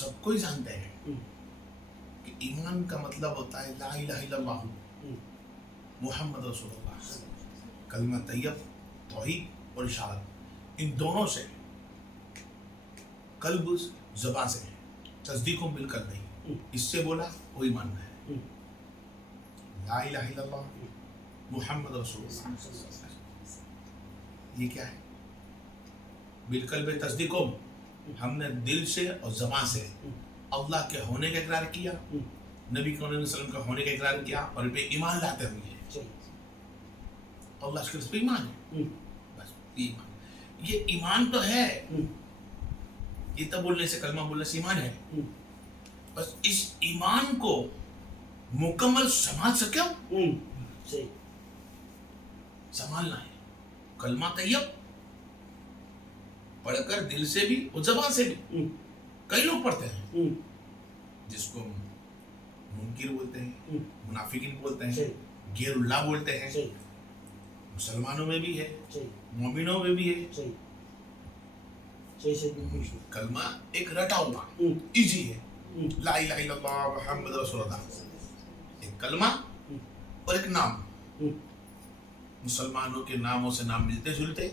सबको ही जानते हैं कि ईमान का मतलब होता है ला इलाहा इल्लल्लाह मुहम्मद रसूलुल्लाह, कलमा तैयब, तौहीद और इशारत, इन दोनों से कल्ब ज़बान से तस्दीक मिलकर नहीं, इससे बोला वो ईमान में है। ला इलाहा इल्लल्लाह मुहम्मद रसूलुल्लाह, ये क्या है? बिलकल्ब तस्दीक, हमने दिल से और ज़बान से अल्लाह के होने का इकरार किया, नबी वसल्लम का होने का इकरार किया और पे ईमान लाते हुए अल्लाह के पे ईमान है। बस ईमान, ये ईमान तो है, ये तो बोलने से, कलमा बोलने से ईमान है। बस इस ईमान को मुकम्मल संभाल सके, संभालना है। कलमा तैयब पढ़कर दिल से भी और ज़बान से भी, कई लोग पढ़ते हैं जिसको मुनकिर बोलते हैं, मुनाफिकीन बोलते हैं, गैरुल्लाह बोलते हैं, मुसलमानों में भी है, मोमिनों में भी है। कलमा एक रटा हुआ इजी है, ला इलाहा इल्लल्लाह मुहम्मद रसूलुल्लाह, एक कलमा और एक नाम। मुसलमानों के नामों से नाम मिलते जुलते,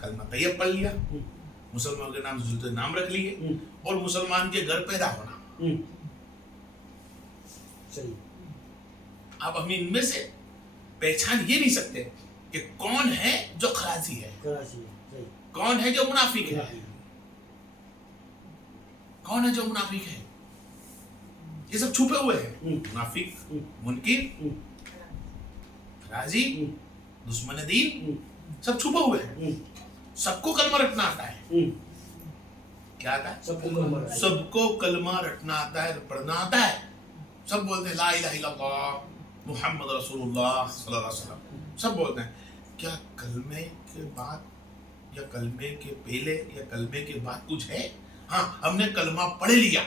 कलमा तैयब पढ़ लिया, मुसलमानों के नाम जुलते नाम रख लिए, और मुसलमान के घर पैदा होना। सही। अब हम इनमें से पहचान ये नहीं सकते कि कौन है जो खराजी है, कौन है जो मुनाफिक है, कौन है जो मुनाफिक है। ये सब छुपे हुए हैं, मुनाफिक, मुनकिर, खराजी, दुश्मन दीन, सब छुपे हुए हैं। सबको कलमा रटना आता है। क्या आता है? सबको कलमा रटना आता है, पढ़ना आता है। सब बोलते हैं ला इलाहा इल्लल्लाह मुहम्मद रसूलुल्लाह सल्लल्लाहु अलैहि वसल्लम, सब बोलते हैं। क्या कलमे के बाद या कलमे के पहले या कलमे के बाद कुछ है? हाँ, हमने कलमा पढ़ लिया,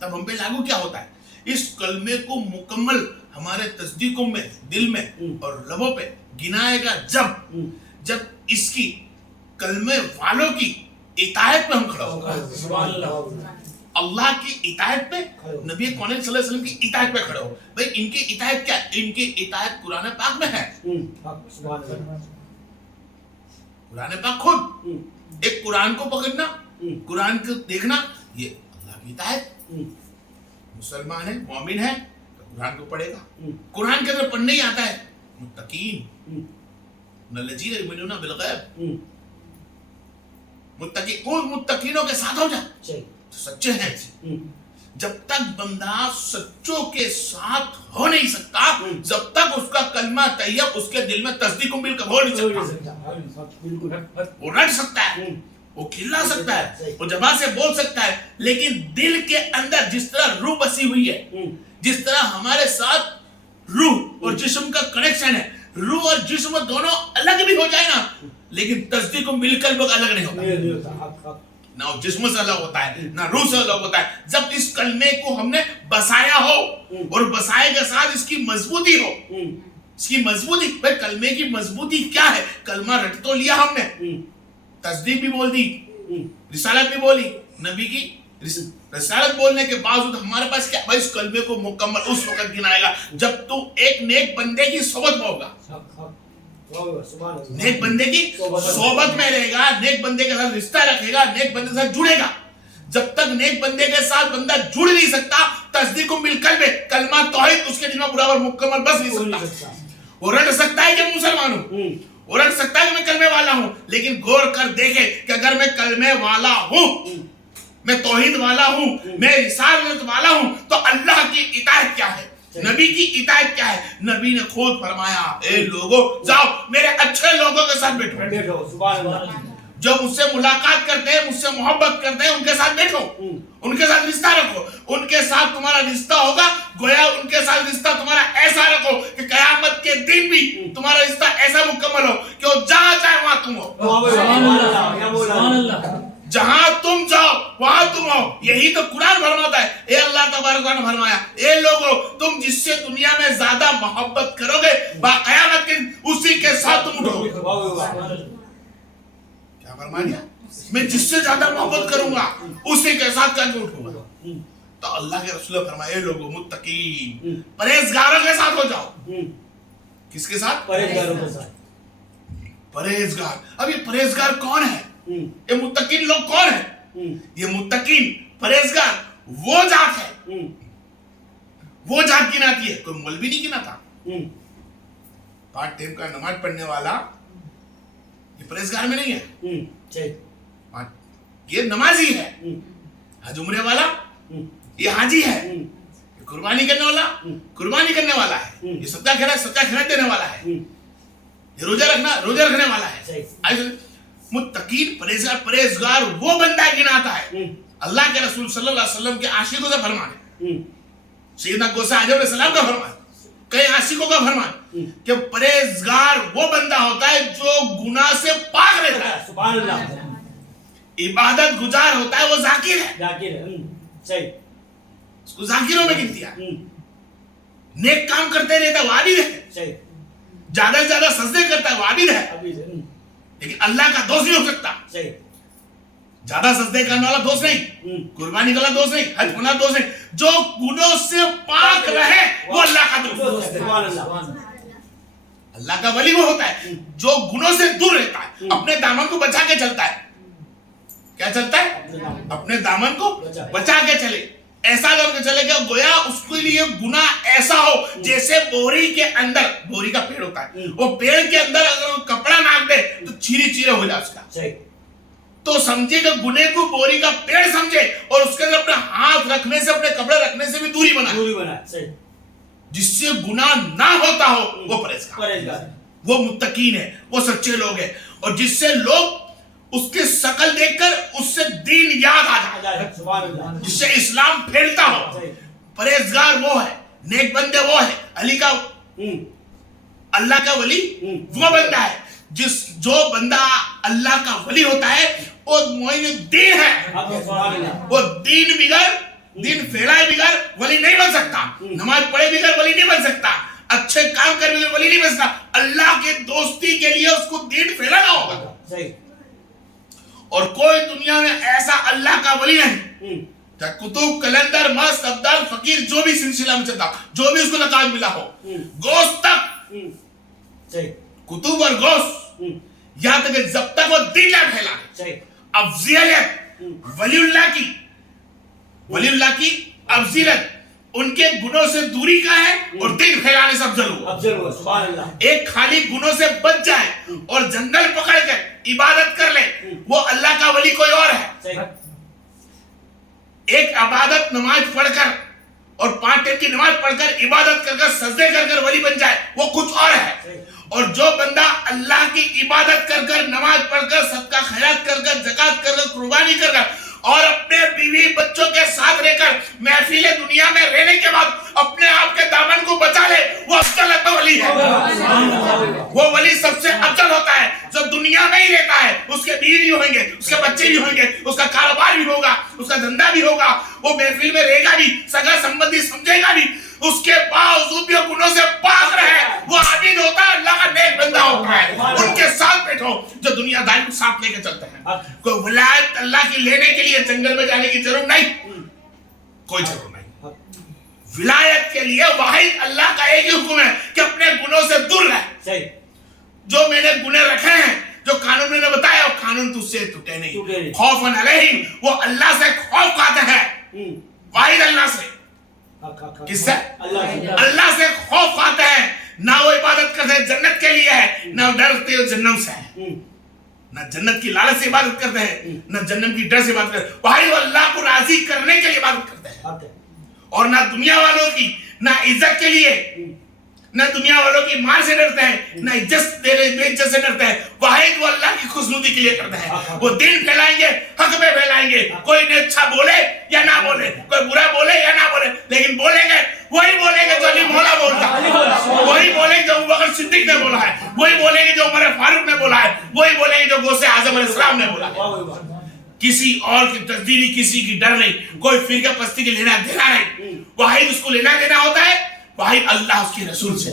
तब हम पे लागू क्या होता है? इस कलमे को मुकम्मल हमारे तस्दीकों में, दिल में और लबों पे गिनाएगा जब इसकी कलमे वालों की इताअत पे हम खड़ा होगा, अल्लाह की इताअत पे, नबी कौन सल्लल्लाहु अलैहि वसल्लम की इताअत पे खड़े हो। भाई इनकी इताअत क्या? इनकी इताअत कुरान पाक में है। कुरान पाक खुद, एक कुरान को पकड़ना, कुरान को देखना, ये अल्लाह की इताअत। मुसलमान है, मोमिन है, तो कुरान को पढ़ेगा। कुरान के अंदर पढ़ने ही आता है मुत्तकीन, नल्लज़ीना युमिनूना बिल गैब, मुत्तकीनों के साथ हो जा, सच्चे हैं। जब तक बंदा सच्चों के साथ हो नहीं सकता, जब तक उसका कलमा तैयब उसके दिल में तस्दीक बिल्कुल हो नहीं सकता। वो रट सकता है, वो खिला सकता है, वो ज़बान से बोल सकता है, लेकिन दिल के अंदर जिस तरह रूह बसी हुई है, जिस तरह हमारे साथ रूह और जिस्म का कनेक्शन है, रूह और जिस्म दोनों अलग भी हो जाए ना, लेकिन तस्दीक मिलकर लोग अलग नहीं होता। ना जिस्म से अलग होता है, ना रूह से अलग होता है। जब इस कलमे को हमने बसाया हो और बसाए के साथ इसकी मजबूती हो, इसकी मजबूती, भाई कलमे की मजबूती क्या है? कलमा रट तो लिया हमने, तस्दीक भी बोल दी, रिसालत भी बोली, नबी की रिसालत बोलने के बावजूद हमारे पास क्या? भाई इस कलमे को मुकम्मल उस वक्त गिनाएगा जब तू एक नेक बंदे की सोबत में होगा, नेक बंदे की सोबत में रहेगा, नेक बंदे के साथ रिश्ता रखेगा, नेक बंदे के साथ जुड़ेगा। जब तक नेक बंदे के साथ बंदा जुड़ नहीं सकता, तस्दीक मिलकर में कलमा तौहीद उसके दिल में बराबर मुकम्मल बस नहीं सकता। वो रट सकता है कि मैं मुसलमान हूँ, वो रट सकता है कि मैं कलमे वाला हूँ, लेकिन गौर कर देखे कि अगर मैं कलमे वाला हूँ, मैं तौहीद वाला हूँ, मैं रिसालत वाला हूँ, तो अल्लाह की इताअत क्या है, नबी की इताअत क्या है? नबी ने खुद फरमाया, ए लोगों जाओ मेरे अच्छे लोगों के साथ बैठो, जो मुझसे मुलाकात करते हैं, मुझसे मोहब्बत करते हैं, उनके साथ बैठो, उनके साथ रिश्ता रखो, उनके साथ तुम्हारा रिश्ता होगा, गोया उनके साथ रिश्ता तुम्हारा ऐसा रखो कि कयामत के दिन भी तुम्हारा रिश्ता ऐसा मुकम्मल हो कि वो जहां चाहे वहां तुम हो, जहां तुम जाओ वहां तुम हो। यही तो कुरान फरमाता है। ए अल्लाह तबारक व तआला ने फरमाया, ए लोगों तुम जिससे दुनिया में ज्यादा मोहब्बत करोगे, बाक़यामत के दिन उसी के साथ तुम उठोगे। क्या फरमा दिया? मैं जिससे ज्यादा मोहब्बत करूंगा उसी के साथ करके उठूंगा। तो अल्लाह के रसूल ने फरमाया, लोगों मुत्तकीन परहेजगारों के साथ हो जाओ। किसके साथ? परहेजगारों के साथ। परहेजगार। अब ये परहेजगार कौन है? ये मुत्तकीन लोग कौन है? ये मुत्तकीन परहेजगार वो जात है, वो जात गिनाती है, कोई मौलवी नहीं गिनाता। 5 टाइम का नमाज पढ़ने वाला ये परहेजगार में नहीं है। ये नमाजी है। हज उम्रे वाला ये हाजी है। ये कुर्बानी करने वाला कुर्बानी करने वाला है। ये सदका खैरात देने वाला है। ये रोजा रखने वाला है। मुत्तकीन परहेजगार वो बंदा गिनाता है। अल्लाह के रसूल सल्लल्लाहु अलैहि वसल्लम के आशिकों का फरमान है। सैयदना गौसे आजम अलैहिस्सलाम का फरमान, कई आशिकों का फरमान कि परहेजगार वो बंदा होता है जो गुनाह से पाक रहता है। सुभान अल्लाह। इबादत गुजार होता है, वो जाकिर है। जाकिर है। सही। उसको जाकिरों में गिनती है। नेक काम करते रहता है, वो आबिद है। सही। ज्यादा से ज्यादा सजदे करता है, वो आबिद है। लेकिन अल्लाह का दोस्त नहीं हो सकता। सही। ज्यादा सजदे करने वाला दोस्त नहीं, कुर्बानी वाला दोस्त नहीं, हज वाला दोस्त नहीं। जो गुनों से पाक रहे वो अल्लाह का दोस्त है। अल्लाह का वली वो होता है जो गुनों से दूर रहता है, अपने दामन को बचा के चलता है। क्या चलता है? अपने दामन को बचा के चले। ऐसा करके चले कि गोया उसके लिए गुनाह ऐसा हो जैसे बोरी के अंदर, बोरी का पेड़ होता है, वो पेड़ के अंदर अगर वो कपड़ा नाक दे तो चीरे हो जाए उसका। तो समझे कि गुने को बोरी का पेड़ समझे और उसके अंदर अपने हाथ रखने से, अपने कपड़े रखने से भी दूरी बनाए, जिससे गुनाह ना होता हो वो परहेजगार, वो मुत्तकीन है, वो सच्चे लोग हैं। और जिससे लोग उसके शकल देखकर उससे दीन याद आ जाए, जिससे इस्लाम फैलता हो। परहेजगार वो है, नेक बंदे वो है, अल्लाह का वली वो बंदा है जो बंदा अल्लाह का वली होता है वो मोइन दीन है। वो दीन फैलाए बिगर वली नहीं बन सकता, नमाज पढ़े बिगर वली नहीं बन सकता, अच्छे काम करे बिगर वली नहीं बन सकता। अल्लाह के दोस्ती के लिए उसको दीन फैलाना होगा। और कोई दुनिया में ऐसा अल्लाह का वली नहीं, चाहे कुतुब, कलंदर, मस्त, अब्दाल, फकीर, जो भी सिलसिला में चलता, जो भी उसको लकाब मिला हो, गौस तक, कुतुब और गौस, यहां तक जब तक वो दीन ना फैलाए, अफजीलियत वलीउल्लाह की अफजीलियत उनके गुनों से दूरी का है और दीन फैलाने से अफजल हुआ। सुभान अल्लाह। एक खाली गुनों से बच जाए और जंगल पकड़ कर इबादत कर ले, वो अल्लाह का वली कोई और है। एक इबादत नमाज पढ़कर और 5 टाइम की नमाज पढ़कर इबादत कर सजदे कर वली बन जाए, वो कुछ और है। और जो बंदा अल्लाह की इबादत कर नमाज पढ़कर, सदका खैरात कर, ज़कात कर, कुर्बानी कर और अपने बीवी बच्चों के साथ रहकर महफिले दुनिया में रहने के बाद अपने आप के दामन को बचा ले, वो अफजल वली है। वो वली सबसे अफजल होता है जो दुनिया में ही रहता है। उसके बीवी भी होंगे, उसके बच्चे भी होंगे, उसका कारोबार भी होगा, उसका धंधा भी होगा, वो महफिल में रहेगा भी, सगा संबंधी समझेगा भी, उसके बावजूद भी गुनों से पाक रहे, वो आबिद होता है, अल्लाह का नेक बंदा होता है। उनके साथ बैठो जो दुनियादारी को साथ लेके चलते हैं। कोई विलायत अल्लाह की लेने के लिए जंगल में जाने की जरूरत नहीं, कोई जरूरत नहीं। विलायत के लिए वाहिद अल्लाह का एक ही हुक्म है कि अपने गुनों से दूर रहे। जो मैंने गुने रखे हैं, जो कानून मैंने बताया, वो कानून तुझसे टूटे नहीं। खौफन अलैहिम, वो अल्लाह से खौफ खाते हैं, वाहिद अल्लाह से। किससे? अल्लाह से खौफ खाते हैं। ना वो इबादत करते हैं जन्नत के लिए है, ना डरते हो जन्नत से है, ना जन्नत की लालच से इबादत करते हैं, ना जन्नत की डर से इबादत करते हैं। भाई वो अल्लाह को राजी करने के लिए इबादत करते हैं, और ना दुनिया वालों की, ना इज्जत के लिए, ना दुनिया वालों की मार से डरते हैं, ना इज्जत से डरते हैं। वाहिद वो अल्लाह की खुशनुदी के लिए करते हैं। वो दिन फैलाएंगे, हक में फैलाएंगे, कोई ने अच्छा बोले या ना बोले, कोई बुरा बोले या ना बोले, लेकिन बोलेंगे वही बोलेंगे जो अली मौला बोलता है, वही बोलेंगे जो अबू बकर सिद्दीक ने बोला है, वही बोलेंगे जो उमर फारूक ने बोला है, वही बोलेंगे जो गौसे आजम अलैहिस्सलाम ने बोला है। किसी और की तस्दीरी, किसी की डर नहीं, कोई फिरका पस्ती के लेना देना नहीं। वाहिद उसको लेना देना होता है, वाहिद अल्लाह उसके रसूल से,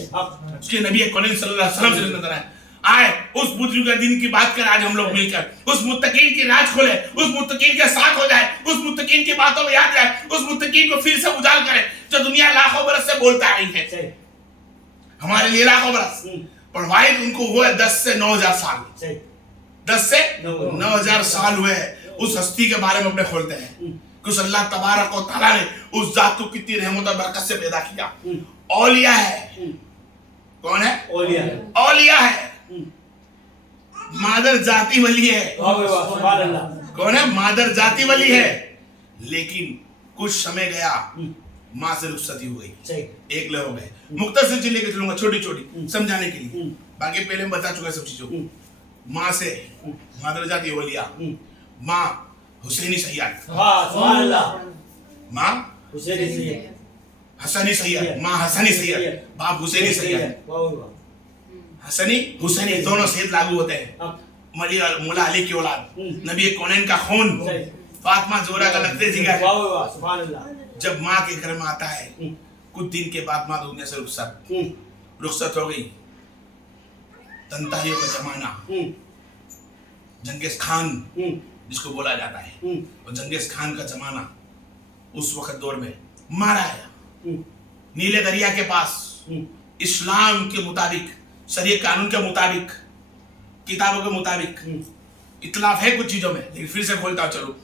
उसके नबी करीम सल्लल्लाहु अलैहि वसल्लम से लेना देना है। आए उस बुजुर्ग दिन की बात कर आज हम लोग मिलकर उस मुत्तकीन की राज खोले, उस मुत्तकीन के साथ हो जाए, उस मुत्तकीन की बातों में याद रहे, उस मुत्तकीन को फिर से उजागर करें जो दुनिया लाखों बरस से बोलता आई है। हमारे लिए लाखों बरस पर वाहिद उनको हुए 10 से 9,000 साल, 10 से 9,000 साल हुए। उस हस्ती के बारे में अपने खोलते हैं कि उस अल्लाह तबारक व तआला ने उस जात को कितनी रहमत और बरकत से पैदा किया। औलिया है, कौन है? औलिया है, मादर जाति वली है। कौन है? मादर जाति वली है। लेकिन कुछ समय गया, माँ से रुखसती हो गई, एक ले हो गए। मुख्तसर से लेकर चलूंगा छोटी छोटी समझाने के लिए, बाकी पहले मैं बता चुका सब चीजों। माँ से मादर जाति औलिया, माँ हुसैनी सैयद, माँ हसनी सैयद, माँ हसनी सैयद, बाप हुसैनी सैयद। हसनी हुसैनी दोनों सैयद लागू होते हैं। मौला अली की औलाद, नबी कौनैन का खून, फातिमा ज़ोहरा का लफ्ज़े जिगर। जब माँ के घर में आता है, कुछ दिन के बाद माँ दुनिया से रुखसत हो गई। तंतारियों का जमाना, जंगीज़ खान जिसको बोला जाता है, और जंगीज़ खान का जमाना उस वक्त दौर में मारा गया नीले दरिया के पास। इस्लाम के मुताबिक, शरीयत कानून के मुताबिक, किताबों के मुताबिक इख्तिलाफ है कुछ चीजों में, लेकिन फिर से खोलता हूं चलो।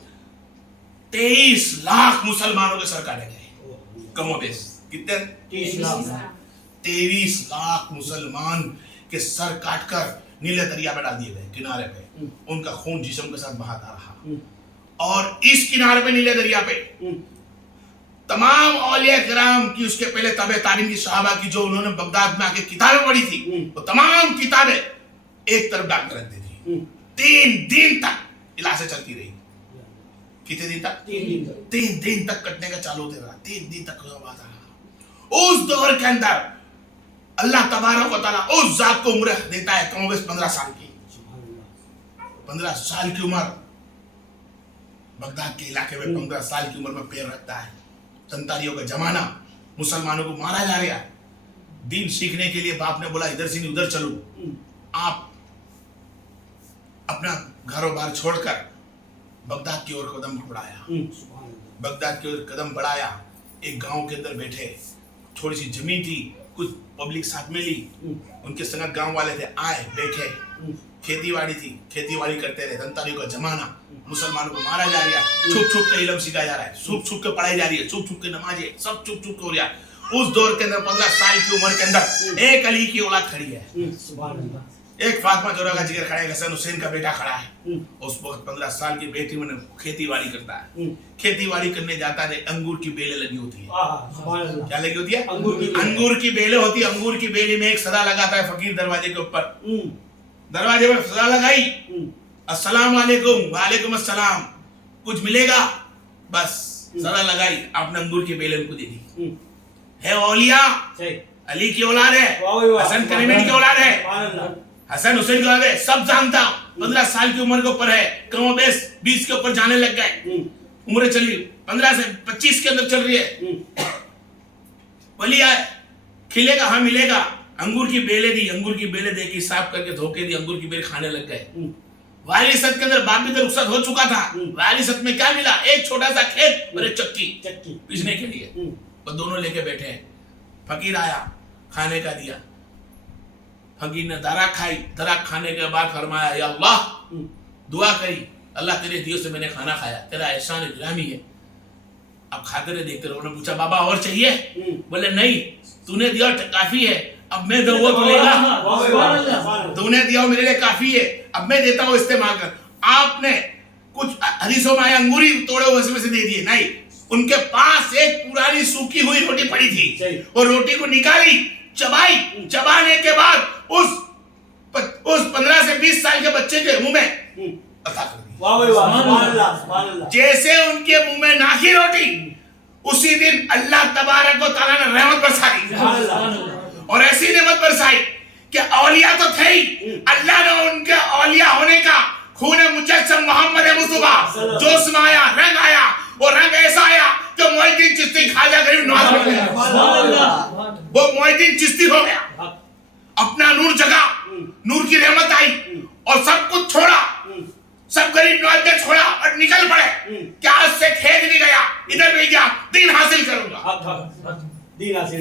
23 लाख मुसलमानों के सर काटे गए, कमोबेश। कितने? 23 लाख मुसलमान के सर काटकर नीले दरिया में डाल दिए गए, किनारे पे। उनका खून जिस्म के साथ बहाता रहा। और इस किनारे पे, नीले दरिया पे, तमाम औलिया किराम की, उसके पहले तबे तारीम की, सहाबा की, जो उन्होंने बगदाद में आके किताबें पढ़ी थी, वो तमाम किताबें एक तरफ डाल कर रख दी थी। 3 दिन तक इलाजें चलती रही। कितने दिन तक? 3 दिन तक कटने का चालू होते रहा, 3 दिन तक रहा। उस दौर के अंदर अल्लाह तबारक व तआला उस जात को उम्र देता है कमोबेश 15 साल की। 15 साल की उम्र, बगदाद के इलाके में 15 साल की उम्र में पैर रखता है। तंतारियों का जमाना, मुसलमानों को मारा जा रहा। दीन सीखने के लिए बाप ने बोला इधर से नहीं उधर चलो। आप अपना घरों बार छोड़कर बगदाद की ओर कदम बढ़ाया। बगदाद की ओर कदम बढ़ाया। एक गांव के अंदर बैठे, थोड़ी सी जमीन थी, कुछ पब्लिक साथ में ली, उनके संग गांव वाले थे, आए बैठे। खेतीबाड़ी थी, खेतीबाड़ी करते रहे। तंतारियों का जमाना, मुसलमानों को मारा जा रहा है, छुप छुप के इल्म सिखाया जा रहा है, छुप छुप के पढ़ाई जा रही है, छुप छुप के नमाजें, सब छुप छुप के हो रहा है। उस दौर के अंदर 15 साल की उम्र के अंदर एक अली की औलाद खड़ी है, एक फातिमा ज़ोहरा का जिक्र खड़ा है, हसन हुसैन का बेटा खड़ा है। उस वक्त 15 साल की बेटी में खेतीबाड़ी करता है। खेतीबाड़ी करने जाता है, अंगूर की बेलें लगी होती है। क्या लगी होती है? अंगूर की बेलें होती है। अंगूर की बेली में एक सदा लगाता है फकीर दरवाजे के ऊपर। दरवाजे में सदा लगाई, अस्सलाम वालेकुम, वालेकुम अस्सलाम, कुछ मिलेगा? बस सदा लगाई, आपने अंगूर की बेलें उनको दे दी। है औलिया, अली की औलाद है, हसन करीमी की औलाद है, हसन हुसैन की औलाद है, सब जानता। 15 साल की उम्र के ऊपर है, कमोबेश 20 के ऊपर जाने लग गए। उम्र चली 15 से 25 के अंदर चल रही है। वली आए, खिलेगा? हाँ मिलेगा। अंगूर की बेले दी, अंगूर की बेले दे के साफ करके धोके दी, अंगूर की बेल खाने लग गए। वारिसत के अंदर बाप भी तो रुखसत हो चुका था। वारिसत में क्या मिला? एक छोटा सा खेत और एक चक्की पीसने के लिए। वो दोनों लेके बैठे हैं। फकीर आया, खाने का दिया। फकीर ने दराक खाई। दराक खाने के बाद फरमाया, या अल्लाह, दुआ करी, अल्लाह तेरे दियो से मैंने खाना खाया, तेरा एहसान गिरामी है। अब खाते रहे, देखते रहे। उन्होंने पूछा, बाबा और चाहिए? बोले नहीं, तूने दिया काफी है, अब मैं दूं वो तो लेगा। तूने दिया मेरे लिए काफी है, अब मैं देता हूँ, इस्तेमाल कर। आपने कुछ हदीसों में आया अंगूरी तोड़े हुए से दे दिए, नहीं। उनके पास एक पुरानी सूखी हुई रोटी पड़ी थी, और रोटी को निकाली, चबाई, चबाने के बाद उस 15 से 20 साल के बच्चे के मुंह में अता कर दी। जैसे उनके मुंह में नाखी रोटी, उसी दिन अल्लाह तबारक व तआला ने रहमत बरसाई। और ऐसी रहमत बरसाई कि औलिया तो थे ही, अल्लाह ने उनके औलिया होने का खून मुजस्सम मोहम्मद मुस्तफा जोश में आया, रंग आया, और रंग ऐसा आया कि मोइनुद्दीन चिश्ती ख्वाजा गरीब नवाज हो गया। वो मोइनुद्दीन चिश्ती हो गया। अपना नूर जगा, नूर की रहमत आई और सब कुछ छोड़ा, सब गरीब नवाज ने छोड़ा और निकल पड़े। क्या उससे खेत नहीं गया, इधर भी गया, दीन हासिल करूंगा। दीन हासिल,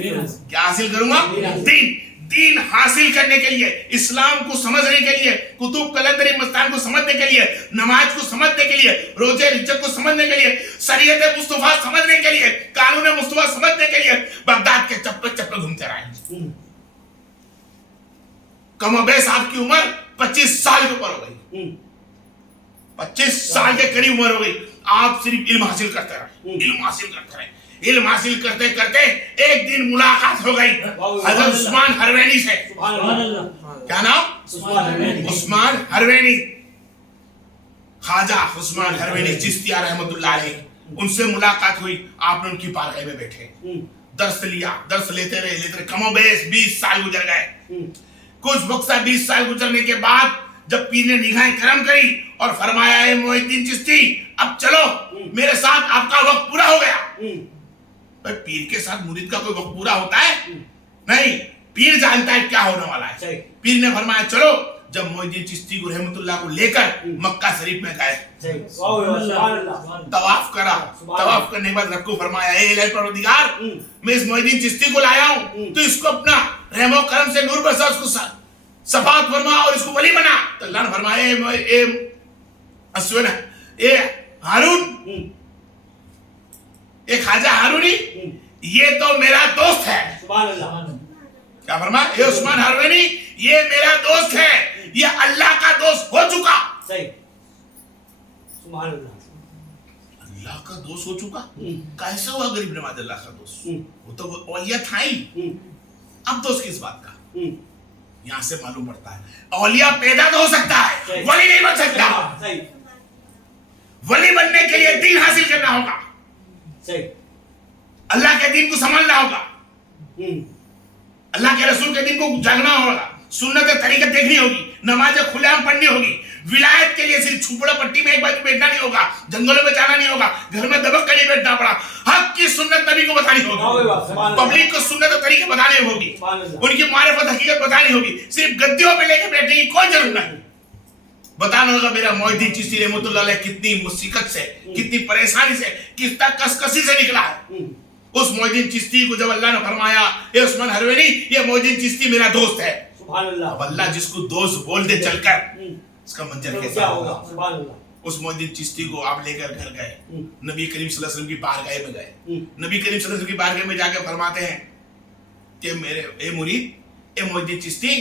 क्या हासिल करूंगा? दीन। दीन हासिल करने के लिए, इस्लाम को समझने के लिए, कुतुब कलंदरी मस्तान को समझने के लिए, नमाज को समझने के लिए, रोजे रिजक को समझने के लिए, शरीयत मुस्तफा समझने के लिए, कानून मुस्तफा समझने के लिए बगदाद के चप्पे चप्पे घूमते रहे। कमोबेश आपकी उम्र 25 साल के ऊपर हो गई, 25 साल के करीब उम्र हो गई, आप सिर्फ इल्म हासिल करते रहे, इल्म हासिल करते रहे। इल्म हासिल करते करते एक दिन मुलाकात हो गई हजरत उस्मान हरवैनी से। क्या नाम? उस्मान हरवैनी, ख्वाजा उस्मान हरवैनी चिश्तिया रहमतुल्लाह अलैह। उनसे मुलाकात हुई, आपने उनकी बारगाह में बैठे, दर्स लिया, दर्स लेते रहे। कमोबेश 20 साल गुजर गए। कुछ वक्त 20 साल गुजरने के बाद जब पीर ने निगाहें करम करी और फरमाया, है मोहिद्दीन चिश्ती, अब चलो मेरे साथ, आपका वक्त पूरा हो गया। भाई पीर के साथ मुरीद का कोई वक्त पूरा होता है? नहीं, पीर जानता है क्या होने वाला है। पीर ने फरमाया चलो। जब मोहिद्दीन चिश्ती को रहमतुल्लाह को लेकर मक्का शरीफ में गए, तवाफ करा, तवाफ करने के बाद रब को फरमाया, ए इलाही परवरदिगार, मैं इस मोहिद्दीन चिश्ती को लाया हूं, तो इसको अपना रहमो करम से नूर बरसा, उसको सफात फरमा और इसको वली बना। तो अल्लाह ने फरमाया, ए हारून, ये ख्वाजा हारूनी, ये तो मेरा दोस्त है। क्या फरमाया? ये उस्मान हारूनी, ये मेरा दोस्त है, ये अल्लाह का दोस्त हो चुका। अल्लाह का दोस्त हो चुका? कैसे हुआ गरीब नवाज अल्लाह का दोस्त? वो तो औलिया था ही, अब दोस्त किस बात का? यहां से मालूम पड़ता है औलिया पैदा तो हो सकता है, वली नहीं बन सकता। वली बनने के लिए दीन हासिल करना होगा, अल्लाह के दीन को समझना होगा, अल्लाह के रसूल के दीन को जानना होगा, सुन्नत तरीक़त देखनी होगी, नमाज खुलेआम पढ़नी होगी। विलायत के लिए सिर्फ छुपड़ा पट्टी में एक बाजू बैठना नहीं होगा, जंगलों में जाना नहीं होगा, घर में दबक कर नहीं बैठना पड़ा। हक की सुन्नत नबी को बतानी होगी, पब्लिक को सुन्नत तरीके बताने होगी, उनकी मारिफत हकीकत बतानी होगी। सिर्फ गद्दियों पे लेके बैठने की कोई जरूरत नहीं। बताना होगा मेरा मोहिद्दीन चिश्ती रहमतुल्लाह अलैह कितनी मुसीबत से, कितनी परेशानी से, कितना कसकसी से निकला है। उस मोहिद्दीन चिश्ती को जब अल्लाह ने फरमाया, ये उस्मान हरवैनी, ये मोहिद्दीन चिश्ती मेरा दोस्त है। अब अल्लाह जिसको दोस्त बोल दे चलकर, इसका मंजर कैसा होगा? उस मोहिद्दीन चिश्ती को आप लेकर घर गए, नबी करीम सल्लल्लाहु अलैहि वसल्लम की बारगाह में गए। नबी करीम सल्लल्लाहु अलैहि वसल्लम की बारगाह में जाकर फरमाते हैं कि मेरे ए मुरीद, ए मोहिद्दीन चिश्ती,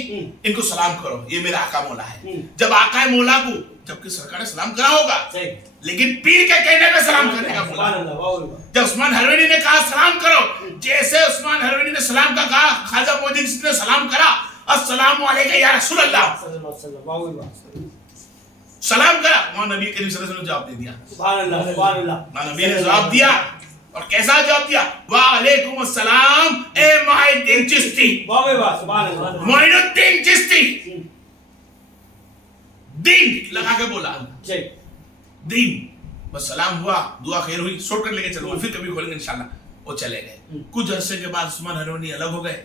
इनको सलाम करो, ये मेरा आका मौला है। जब आका मौला को, जबकि सरकार ने सलाम करा होगा, लेकिन पीर के कहने पे सलाम करने का बोला। जब उस्मान हरवैनी ने कहा सलाम करो, जैसे उस्मान हरवैनी ने सलाम का कहा, ख्वाजा मोहिद्दीन चिश्ती ने सलाम करा, अस्सलामु अलैका या रसूल अल्लाह, सलाम करा। वहां नबी करीम सल्लल्लाहु अलैहि वसल्लम ने जवाब दे दिया, सुभान अल्लाह, सुभान अल्लाह। नबी ने जवाब दिया, और कैसा जवाब दिया? वालेकुम अस्सलाम ए मोहिद्दीन चिश्ती, मोहिद्दीन चिश्ती। दीन लगा के बोला, दीन। बस सलाम हुआ, दुआ खैर हुई, शॉर्टकट लेके चलो, फिर कभी खोलेंगे इंशाल्लाह। वो चले गए। कुछ अरसे के बाद उस्मान हरवैनी अलग हो गए,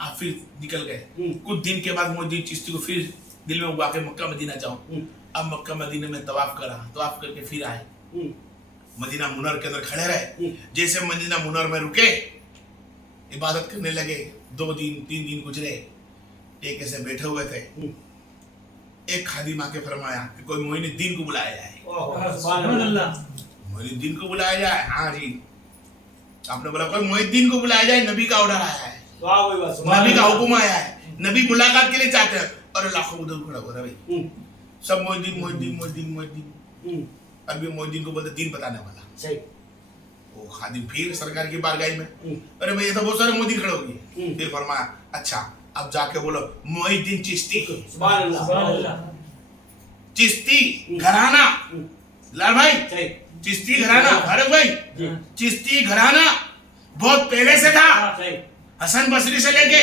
आप फिर निकल गए। कुछ दिन के बाद मोहिद्दीन चिश्ती को फिर दिल में हुआ कि मक्का मदीना जाऊं। अब मक्का मदीने में तवाफ करा, तवाफ करके फिर आए, मदीना मुनर के अंदर खड़े रहे। जैसे मदीना मुनर में रुके, इबादत करने लगे। 2 दिन 3 दिन गुजरे, एक ऐसे बैठे हुए थे। एक खादिम आके फरमाया कि कोई मोइनुद्दीन को बुलाया जाए। मोइनुद्दीन को बुलाया जाए? हाँ जी। आपने बोला कोई मोइनुद्दीन को बुलाया जाए, नबी का ऑर्डर आया है, नबी का हुक्म आया है, नबी मुलाकात के लिए चाहते हैं। और लाखों उधर खड़ा हो रहा भाई, सब मोइनुद्दीन मोइनुद्दीन मोइनुद्दीन मोइनुद्दीन। अभी मोइनुद्दीन को बोलते दीन बताने वाला। सही। वो खादिम फिर सरकार की बारगाह में, अरे भाई ये तो बहुत सारे मोइनुद्दीन खड़े हो गए। फिर फरमाया अच्छा अब जाके बोलो मोइनुद्दीन चिश्ती, सुभान अल्लाह, सुभान अल्लाह। चिश्ती घराना, लाल भाई, चिश्ती घराना, अरे भाई चिश्ती घराना बहुत पहले से था, हसन बसरी से लेके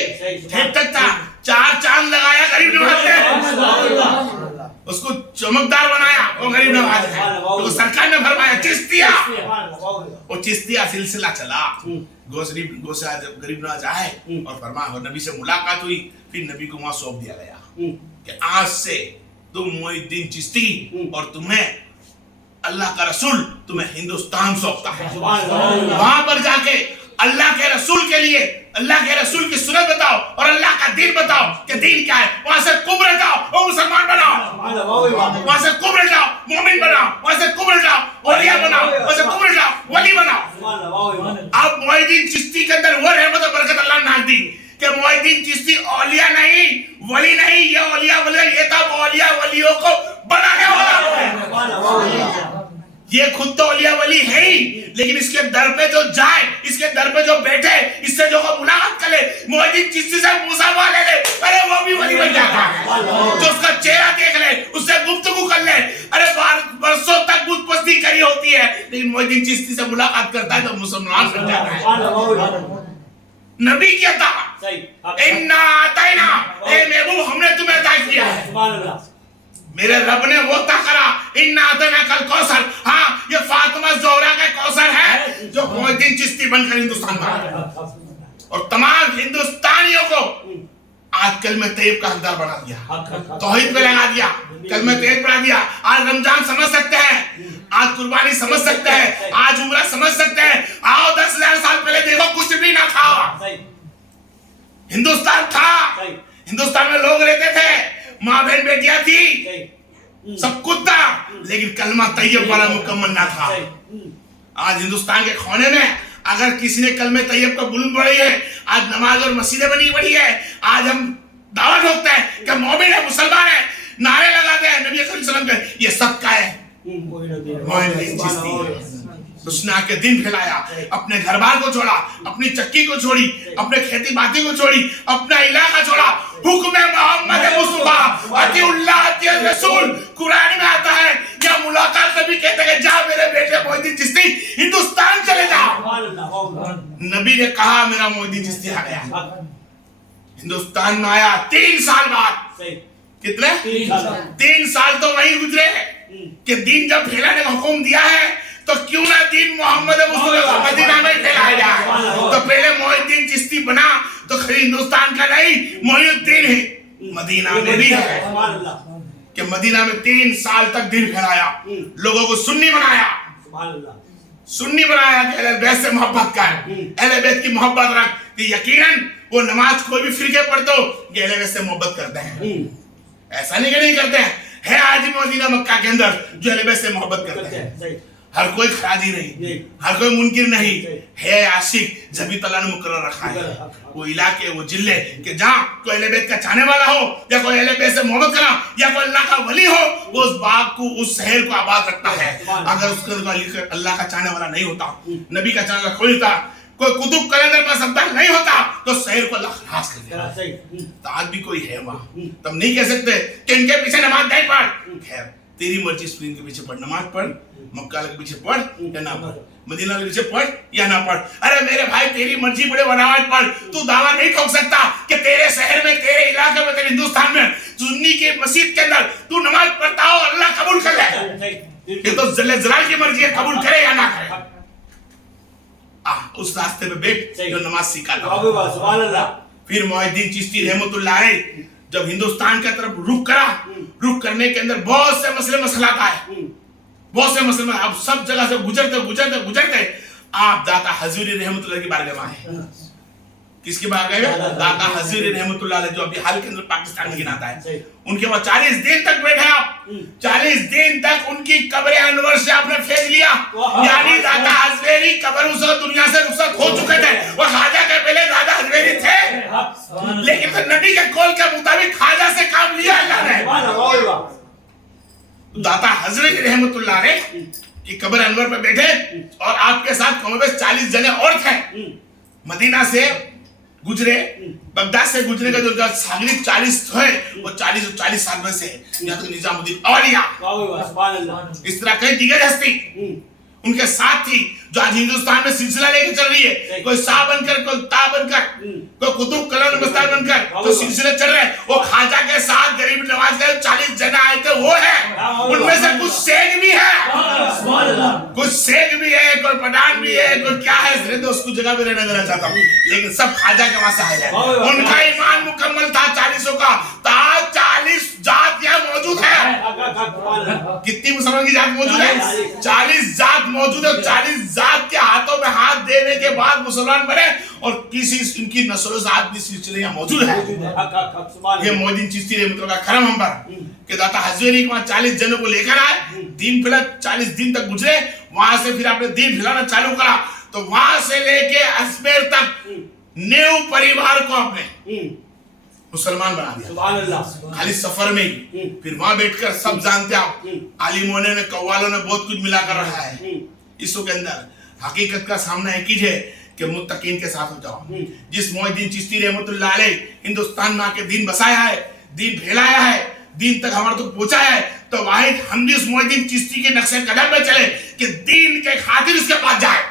ठेठ तक था। 4 चांद लगाया गरीब नवाज ने, उसको चमकदार बनाया, वो गरीब नवाज है। तो सरकार ने फरमाया चिश्तिया। सुभान अल्लाह, वाह वाह। वो चिश्तिया सिलसिला चला। गौसा जब गरीब नवाज आए और फरमाया, और नबी से मुलाकात हुई, फिर नबी को वहां सौंप दिया गया कि आज से तुम मोहिउद्दीन चिश्ती और तुम्हें अल्लाह का रसूल तुम्हें हिंदुस्तान सौंपता है। सुभान अल्लाह। वहां पर जाके अल्लाह के रसूल के लिए अल्लाह के रसूल की सुन्नत बताओ और अल्लाह का दीन बताओ कि दीन क्या है। वहां से कुब्र जाओ और मुसलमान बनाओ, सुभान अल्लाह, वाह वाह। वहां से कुब्र जाओ मोमिन बनाओ, वहां से कुब्र जाओ औलिया बनाओ, वहां से कुब्र जाओ वली बनाओ। सुभान अल्लाह, वाह वाह। अब मोहिउद्दीन चिश्ती के अंदर वो रहमत और बरकत अल्लाह ने डाल दी कि मोहिउद्दीन चिश्ती औलिया नहीं, वली नहीं, ये औलिया वली, ये तब औलिया वलियों को बनाने वाला है। सुभान अल्लाह, वाह वाह। ये खुद तो औलिया वली है ही, लेकिन इसके दर पे जो जाए, इसके दर पे जो बैठे, इससे जो मुलाकात करे, मोहिउद्दीन चिश्ती से मुसाफा ले ले, अरे वो भी वली बन जाता है। जो उसका चेहरा देख ले, उससे गुफ्तगू कर ले, अरे बरसों तक बुत पस्ती करी होती है, लेकिन मोहिउद्दीन चिश्ती से मुलाकात करता है तो मुसलमान बन जाता है। सुभान अल्लाह, वाह वाह। नबी की अता, सही। इन्ना अतैना, ए महबूब हमने तुम्हें अता किया है। सुभान अल्लाह। मेरे रब ने वो अता करा, इन्ना अतैना कल कौसर। हाँ, ये फातिमा ज़ोहरा का कौसर है जो मोहिउद्दीन चिश्ती बनकर हिंदुस्तान में आया और तमाम हिंदुस्तानियों को आज कलमे तैयब का हकदार बना दिया, तौहीद पे लगा दिया, कलमे तैयब बना दिया। आज रमजान समझ सकते हैं, आज कुर्बानी समझ सकते हैं, आज उम्रा समझ सकते हैं। आओ 10,000 साल पहले देखो, कुछ भी ना खाओ, हिंदुस्तान था, हिंदुस्तान में लोग रहते थे, माँ बहन बेटियां थी, सब कुछ था, लेकिन कलमा तैयब वाला मुकम्मल ना था। आज हिंदुस्तान के कोने में अगर किसी ने कलमे तैयब को बुलंद पढ़ी है, आज नमाज और मस्जिदें बनी पड़ी है, आज हम दावा ठोकते हैं कि मोमिन है, मुसलमान है, नारे लगाते हैं नबी करीम सल्लल्लाहु अलैहि वसल्लम के, ये सब का है मोहिउद्दीन चिश्ती। उसने आके दिन फैलाया, अपने घर बार को छोड़ा, अपनी चक्की को छोड़ी, अपने खेती बाती को छोड़ी, अपना इलाका छोड़ा। हुक्म मोहम्मद मुस्तफा अतिउल्लाह अति रसूल कुरान में आता है, या मुलाकात नबी कहते हैं जा मेरे बेटे मोहिउद्दीन चिश्ती हिंदुस्तान चले जाओ। नबी ने कहा मेरा मोहिउद्दीन चिश्ती आ गया, हिंदुस्तान में आया 3 साल बाद। कितने? 3 साल तो वही गुजरे कि दीन जब फैलाने का हुक्म दिया है तो क्यों ना दीन मोहम्मद मुस्तफा मदीना में फैलाया जाए। तो पहले मोहिउद्दीन चिश्ती बना तो खाली हिंदुस्तान का नहीं, मोहिउद्दीन है मदीना में भी है कि मदीना में 3 साल तक दीन फैलाया, लोगों को सुन्नी बनाया, सुन्नी बनाया कि अहले बैत से मोहब्बत कर, अहले बैत की मोहब्बत रख। कि यकीनन वो नमाज कोई भी फिरके पढ़ते हो कि अहले बैत से मोहब्बत करते हैं, ऐसा नहीं कि नहीं करते हैं, है आज भी मदीना मक्का के अंदर जो अहले बैत से मोहब्बत करते हैं। हर कोई खराजी नहीं, हर कोई मुनकिर नहीं है, आशिक जभी तला ने मुकर्रर रखा है। वो इलाके, वो जिले के जहाँ कोई अहले बैत का चाहने वाला हो, या कोई अहले बैत से मोहब्बत करा, या कोई अल्लाह का वली हो, वो उस बाग को, उस शहर को आबाद रखता है। अगर उसके अल्लाह का चाहने वाला नहीं होता, नबी का चाहने वाला कोई होता, कोई कुतुब कलंदर पर सबदार नहीं होता, तो शहर को अल्लाह खलास कर देता। तो आज भी कोई है वहां, तुम नहीं कह सकते कि इनके पीछे नमाज नहीं पढ़। खैर तेरी मर्जी, स्क्रीन के पीछे पढ़, नमाज पढ़, मक्का के पीछे पढ़ या ना पढ़, मदीना के पीछे पढ़ या ना पढ़। अरे मेरे भाई तेरी मर्जी पढ़े नमाज पढ़, तू दावा नहीं ठोक सकता कि तेरे शहर में, तेरे इलाके में, तेरे हिंदुस्तान में सुन्नी की मस्जिद के अंदर तू नमाज पढ़ता हो, अल्लाह कबूल कर ले। ये तो जलाल की मर्जी है, कबूल करे या ना करे। उस रास्ते पे बैठ जो नमाज सिखाता। फिर मोहिउद्दीन चिश्ती रहमतुल्लाह अलैह जब हिंदुस्तान की तरफ रुख करा, रुख करने के अंदर बहुत से मसले मसलात आए, बहुत से मसले। अब सब जगह से गुजरते गुजरते गुजरते आप दाता हजूरी रहमतुल्लाह की बारगाह में आए। किसकी बारगाह में? दाता हजूरी रहमतुल्लाह अलैह, जो अभी हाल के अंदर पाकिस्तान में गिनाता है। उनके बाद 40 दिन तक बैठे आप, 40 दिन तक उनकी कब्र अनवर से आपने फेंक लिया। यानी दाता हजवेरी कब्र उस दुनिया से रुखसत हो चुके थे, और खाजा के पहले दादा हजवेरी थे, लेकिन फिर नबी के कौल के मुताबिक खाजा से काम लिया अल्लाह ने। दाता हजरत रहमतुल्लाह अलैह की कब्र अनवर पे बैठे, और आपके साथ कम से 40 जने और थे। मदीना से गुजरे, बगदाद से गुजरे का जो सागरिक 40 है, वो 40 साल में से या तो निजामुद्दीन औलिया, इस तरह कई दिग्गज हस्ती उनके साथ थी, जो आज हिंदुस्तान में सिलसिला लेके चल रही है। कोई शाह बनकर, कोई ता बनकर, कोई कुतुब कलम मस्तान बनकर तो सिलसिले चल रहे हैं। वो खाजा के साथ गरीब नवाज के 40 जने आए थे, वो है, उनमें से कुछ शेख भी है। कुछ शेख भी है, कोई पठान भी है, कोई क्या है, रहने दो, उसको जगह पे रहने देना चाहता हूँ। लेकिन सब खाजा के वहां से आए हैं। उनका ईमान मुकम्मल था 40 का, तो आज 40 जात यहाँ मौजूद है। कितनी मुसलमान की जात मौजूद है? 40 जात मौजूद है। 40 जात के हाथों में हाथ देने के बाद मुसलमान बने, और किसी इनकी नस्लों से आज भी सिलसिले यहाँ मौजूद है। ये मोहद्दीन चिश्ती रहमतुल्लाह का करम हम पर कि दाता हजवेरी वहां 40 जनों को लेकर आए, दीन फैला, 40 दिन तक गुजरे, वहां से फिर आपने दीन फैलाना चालू करा। तो वहां से लेके अजमेर तक 90 परिवार को आपने मुसलमान बना दिया, खाली सफर में ही। फिर वहां बैठकर सब जानते आप, आलिमों ने, कव्वालों ने बहुत कुछ मिला कर रखा है। इसो के अंदर हकीकत का सामना है कीजिए कि मुत्तकीन के साथ हो जाओ। जिस मोहद्दीन चिश्ती रहमतुल्लाह अलैह हिंदुस्तान में आके दीन बसाया है, दीन फैलाया है, दीन तक हमारे तक पहुंचाया है, तो वाहिद हम भी उस मोहद्दीन चिश्ती के नक्शे कदम पे चले कि दीन के खातिर उसके पास जाए,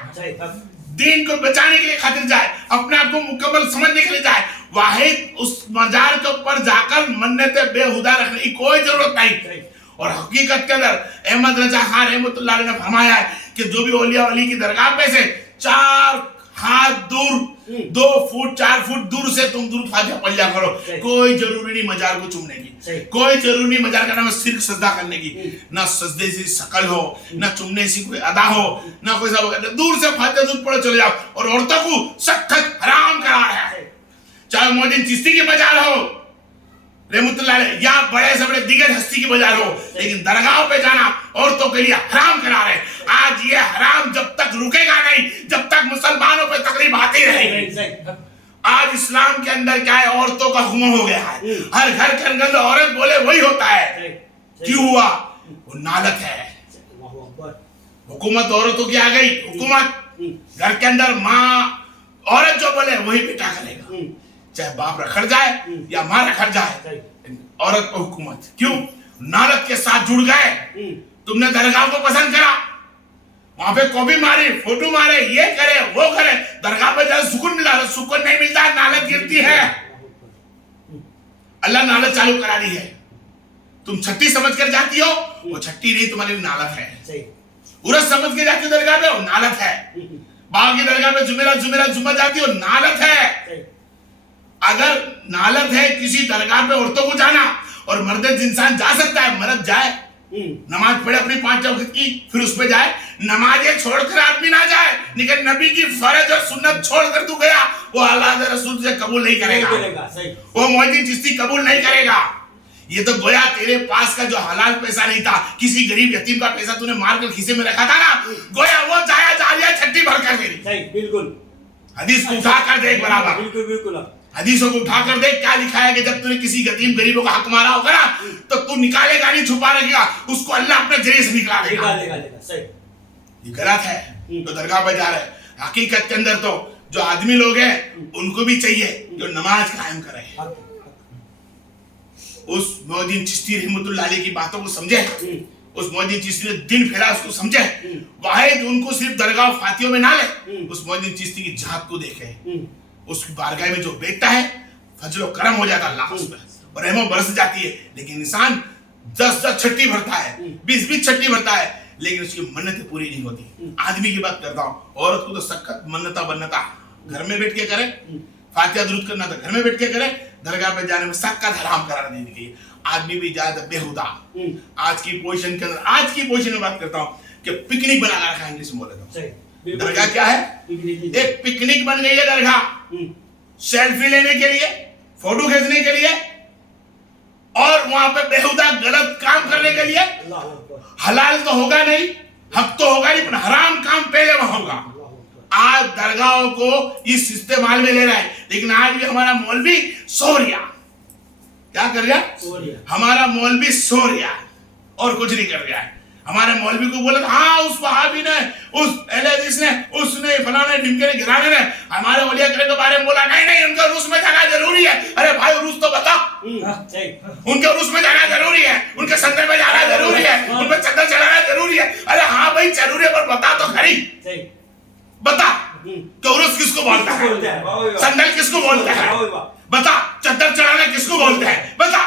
दीन को बचाने के लिए खातिर जाए, अपने आप को मुकम्मल समझने के लिए जाए। वाहिद उस मजार के ऊपर जाकर मन्नतें बेहुदा रखने की कोई जरूरत नहीं। और हकीकत के अंदर अहमद रजा खान रहमतुल्लाह अलैह ने फरमाया है कि जो भी औलिया वली की दरगाह पे से 4 हाथ दूर, 2 फुट 4 फुट दूर से तुम दुरूद फातिहा पढ़ लिया करो। कोई जरूरी नहीं मजार को चूमने की, कोई जरूरी नहीं मजार का नाम सिर्फ सजदा करने की, ना सजदे से शकल हो, ना चूमने से कोई अदा हो, ना कोई सब, दूर से फातिहा दूर पढ़े चले जाओ। और औरतों को सख्त हराम करा रहा है, चाहे मोहद्दीन चिश्ती की मजार हो रहमतुल्लाह अलैह या बड़े से बड़े दिग्गज हस्ती की मजार हो, लेकिन दरगाहों पे जाना औरतों के लिए हराम करा रहे। आज ये हराम जब तक रुकेगा नहीं, जब तक मुसलमानों पे तकलीफ आती रहेगी। आज इस्लाम के अंदर क्या है, औरतों का हुक्म हो गया है, हर घर के अंदर औरत बोले वही होता है। क्यों हुआ? वो नालत है, हुकूमत औरतों की आ गई। हुकूमत घर के अंदर माँ औरत जो बोले वही बेटा करेगा, चाहे बाप रखड़ जाए या माँ रखड़ जाए, औरत को हुकूमत। क्यों? नालत के साथ जुड़ गए। तुमने दरगाह को पसंद करा, वहां पे कॉपी मारे, फोटो मारे, ये करे वो करे, दरगाह पे जाए सुकून मिला, सुकून नहीं मिलता, नालत गिरती है। अल्लाह नालत चालू करा दी है। तुम छठी समझ कर जाती हो, वो छठी नहीं, तुम्हारे लिए नालत है। उरस समझ के जाती हो दरगाह पे, वो नालत है। बाबा की दरगाह पे जुमेरा जाती हो, नालत है। अगर नालत है किसी दरगाह पे औरतों को जाना, और मर्द इंसान जा सकता है, मर्द जाए, नमाज पढ़े अपनी 5 वक्त की, फिर उसमें जाए। नमाजें छोड़कर आदमी ना जाए, लेकिन नबी की फर्ज और सुन्नत छोड़कर तू गया, वो अल्लाह के रसूल से कबूल नहीं करेगा, वो मोहद्दीन चिश्ती कबूल नहीं करेगा। ये तो गोया तेरे पास का जो हलाल पैसा नहीं था, किसी गरीब यतीम का पैसा तूने मार कर खीसे में रखा था ना, गोया वो जाया जारिया छट्टी भरकर मेरी। बिल्कुल हदीस को उठा कर देख बराबर, बिल्कुल हदीसों को उठा कर देख, क्या लिखा है कि जब तूने किसी यतीम गरीबों का हक मारा होगा ना, तो तू निकालेगा नहीं, छुपा रखेगा, उसको अल्लाह अपने जरिए से निकाल देगा। ये गलत है तो दरगाह पर जा रहे। हकीकत के अंदर तो जो आदमी लोग हैं उनको भी चाहिए जो नमाज कायम करे, उस मोहद्दीन चिश्ती रहमतुल्लाह अलैह की बातों को समझे, उस मोहद्दीन चिश्ती ने दिन फैला उसको समझे। वाहिद उनको सिर्फ दरगाह फातियों में ना ले, उस मोहद्दीन चिश्ती की जात को देखे। उसकी बारगाह में जो बैठता है, फजलो करम हो जाता अल्लाह उसमें, और रहमत बरस जाती है। लेकिन इंसान 10 छट्टी भरता है, 20 छट्टी भरता है, लेकिन उसकी मन्नतें पूरी नहीं होती। आदमी की बात करता हूँ, औरत को तो सख्त मन्नता घर में बैठ के करे, फातिहा दुरूद करना तो घर में बैठ के करे, दरगाह पे जाने में सख्त हराम करार देने की। आदमी भी ज्यादा बेहुदा आज की पोजीशन के अंदर, आज की पोजीशन में बात करता हूँ कि पिकनिक बना रखा है, इंग्लिश में बोले तो दरगाह क्या है, एक पिकनिक बन गई है दरगाह, सेल्फी लेने के लिए, फोटो खींचने के लिए, और वहां पे बेहुदा गलत काम करने के लिए। हलाल तो होगा नहीं, हक तो होगा नहीं, पर हराम काम पहले वहां होगा। आज दरगाहों को इस इस्तेमाल में ले रहा है, लेकिन आज भी हमारा मौलवी सो रिया, क्या कर रहा है? हमारा मौलवी सो रिया और कुछ नहीं कर रहा है। हमारे मौलवी को बोला हाँ उस वहाबी ने, उस अहले ने, उसने फलाने ढिमके ने गिराने ने हमारे औलिया करम के बारे में बोला, नहीं उनका रूस में जाना जरूरी है। अरे भाई रूस तो बता, उनके रूस में जाना जरूरी है, उनके संदर में जाना जरूरी है, उन पर चद्दर चढ़ाना जरूरी है। अरे हाँ भाई जरूरी है, पर बता तो खरी, बता कि उर्स किसको बोलता है, संदल किसको बोलता है, बता चद्दर चढ़ाना किसको बोलते हैं, बता।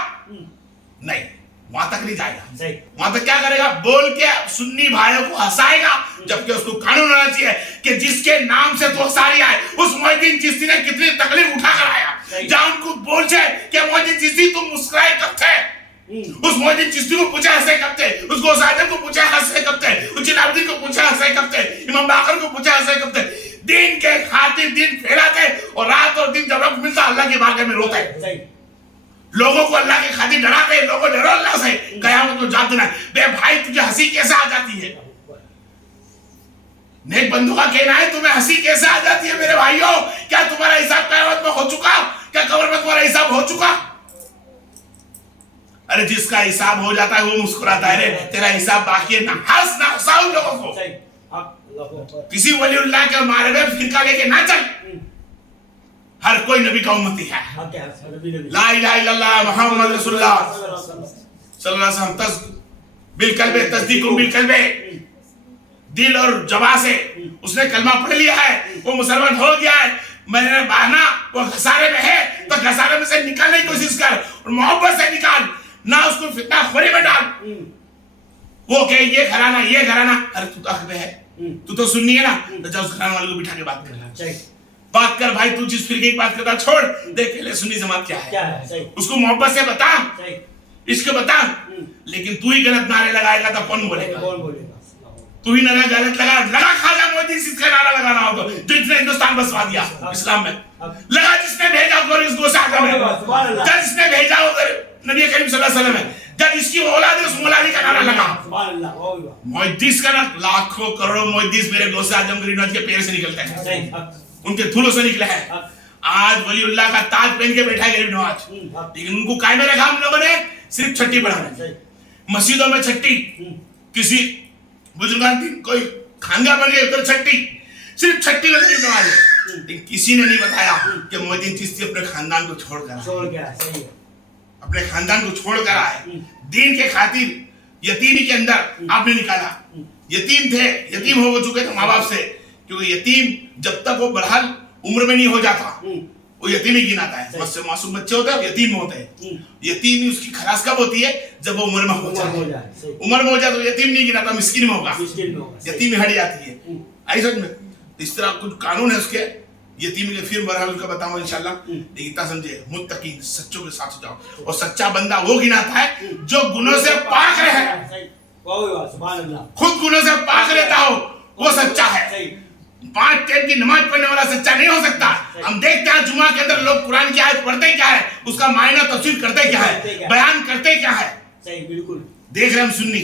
नहीं, वहां तक नहीं जाएगा। सही। वहां तक क्या करेगा? बोल के सुन्नी भाइयों को हंसाएगा, जबकि उसको कानून होना चाहिए कि जिसके नाम से तो सारी आए। उस मोहिद्दीन चिश्ती ने कितनी तकलीफ उठा कर आया, जहां उनको बोल छे कि मोहिद्दीन चिश्ती तुम मुस्कुराए कब थे? उस मोहिद्दीन चिश्ती को पूछा हंसे कब थे? उस गौस आजम को पूछा हंसे कब थे? उस जलालुद्दीन को पूछा हंसे कब थे? इमाम बाकर को पूछा हंसे कब थे? दिन के खातिर दिन फैलाते और रात और दिन जब वक्त मिलता अल्लाह के बागे में रोते, लोगों को अल्लाह के खातिर डराते, लोगों डरो अल्लाह से, कयामत को जान देना। बे भाई तुझे हंसी कैसे आ जाती है? नेक बंधु का कहना है तुम्हें हंसी कैसे आ जाती है मेरे भाइयों? क्या तुम्हारा हिसाब कयामत में हो चुका? क्या कब्र में तुम्हारा हिसाब हो चुका? अरे जिसका हिसाब हो जाता है वो मुस्कुराता है। रे तेरा हिसाब बाकी है, ना हंस ना हंसाओ लोगों को। किसी वलीउल्लाह के मारे में फिरका लेके ना चल। हर कोई नबी का उम्मती है। ला इलाहा इल्लल्लाह मुहम्मद रसूलुल्लाह सल्लल्लाहु अलैहि वसल्लम बिल कल्बे तस्दीकुम बिल कल्बे, दिल और जबान से उसने कलमा पढ़ लिया है, वो मुसलमान हो गया है। मैंने बहाना वो घसारे में है तो घसारे में से निकालने की कोशिश कर और मोहब्बत से निकाल, ना उसको फितना खोरी में डाल। वो कहे ये घराना ये घराना, अरे तू तो हक में है, तू तो सुन्नी है ना, तो जा उस घराने वाले को बिठा के बात कर। बात कर भाई, तू जिस फिरके की बात करता छोड़, देख ले सुन्नी जमात क्या है, उसको मोहब्बत से बता, इसके बता। लेकिन तू ही गलत नारे लगाएगा तो कौन बोलेगा? तू ही नारा गलत लगा खाजा मोदी जिसका नारा लगाना हो तो, जिसने हिंदुस्तान बसवा दिया इस्लाम में, लगा जिसने भेजा उधर इस गोसागा में, जिसने भेजा उधर नबी करीम सल्लल्लाहु अलैहि वसल्लम में, जब इसकी औलाद है उस मौलानी का नारा लगा। मोहिद्दीस का ना लाखों करोड़ों मोहिद्दीस मेरे गौसे आजम गरीब के पैर से निकलते हैं, उनके धूलों से निकले हैं। आज वलीउल्लाह का ताज पहन के बैठा है गरीब नवाज, लेकिन उनको काय में रखा हम लोगों ने? सिर्फ छट्टी बढ़ाने, मस्जिदों में छट्टी, किसी बुजुर्गान दिन कोई खानगा बन गए उधर छट्टी, सिर्फ छट्टी में गरीब नवाज है। लेकिन किसी ने नहीं बताया कि मोहिद्दीन चिश्ती अपने खानदान को छोड़ कर अपने खानदान को छोड़ कर आए, दीन के खातिर यतीमी के अंदर आपने निकाला। यतीम थे, यतीम हो चुके थे माँ बाप से, क्योंकि यतीम जब तक वो बड़हल उम्र में नहीं हो जाता वो यतीम ही गिनाता है। बस मासूम बच्चे होते हैं यतीम होते हैं। यतीम ही उसकी खलास कब होती है? जब वो उम्र में हो जाए। उम्र में हो जाए तो यतीम नहीं गिनाता, मिस्किन में होगा, यतीम में हट जाती है। आई समझ में? इस तरह कुछ कानून है उसके यतीम के, फिर बहरहाल उसका बताऊंगा इंशाल्लाह। लेकिन इतना समझे, मुत्तकीन सच्चों के साथ जाओ, और सच्चा बंदा वो गिनाता है जो गुनों से पाक रहे, खुद गुनों से पाक रहता हो, वो सच्चा है। 5 टाइम की नमाज पढ़ने वाला सच्चा नहीं हो सकता। हम देखते हैं जुमा के अंदर लोग कुरान की आयत पढ़ते क्या है, उसका मायना तफसीर करते क्या है, बयान करते क्या है। बिल्कुल देख रहे हम सुन्नी,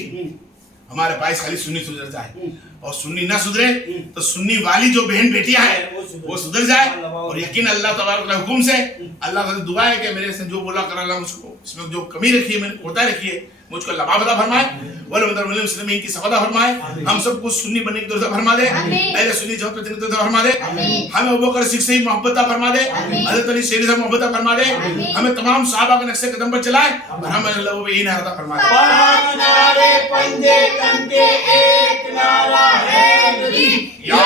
हमारे भाई खाली सुन्नी सुधर जाए, और सुन्नी ना सुधरे तो सुन्नी वाली जो बहन बेटियां हैं वो सुधर जाए। और यकीन अल्लाह तबारक व हुक्म से अल्लाह से दुआ है कि मेरे से जो बोला कर अल्लाह मुझको इसमें जो कमी रखी है मैंने कोताही रखी है मुझको लबाबदा फरमाए, मुस्लिमीन की सफदा फरमाए, हम सबको सुन्नी बनने की तौफीक फरमा दे, पहले सुन्नी जमात पे तौफीक फरमा दे, हमें अबू बकर सिद्दीक से मोहब्बत फरमा दे, हज़रत अली शेरी से मोहब्बत फरमा दे, हमें तमाम सहाबा के नक्शे कदम पर चलाए, और हमें अल्लाह वो इन अता फरमा दे। पांच नारे पंजे कंधे एक नारा है नबी, या